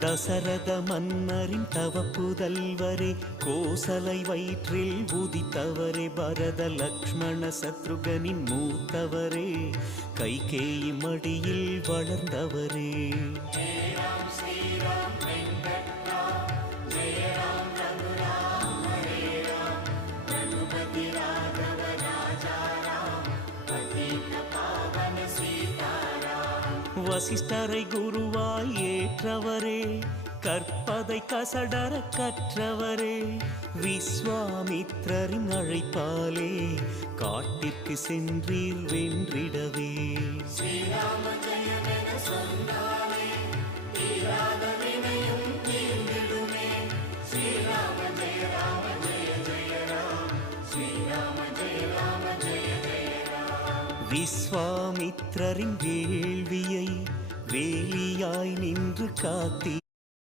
தசரத மன்னரின் தவப்புதல்வரே, கோசலை வயிற்றில் உதித்தவரே, பரத லக்ஷ்மண சத்ருகனின் மூத்தவரே, கைகேயி மடியில் வளர்ந்தவரே. வசிஷ்டரை குருவாய் ஏற்றவரே, கற்பதை கசடர கற்றவரே, விஸ்வாமித்ரரின் அழைப்பாலே காட்டிற்கு சென்றீர் வென்றிடவே. விஸ்வாமித்ரரின் வேள்வியை வேலியாய் நின்று காத்தி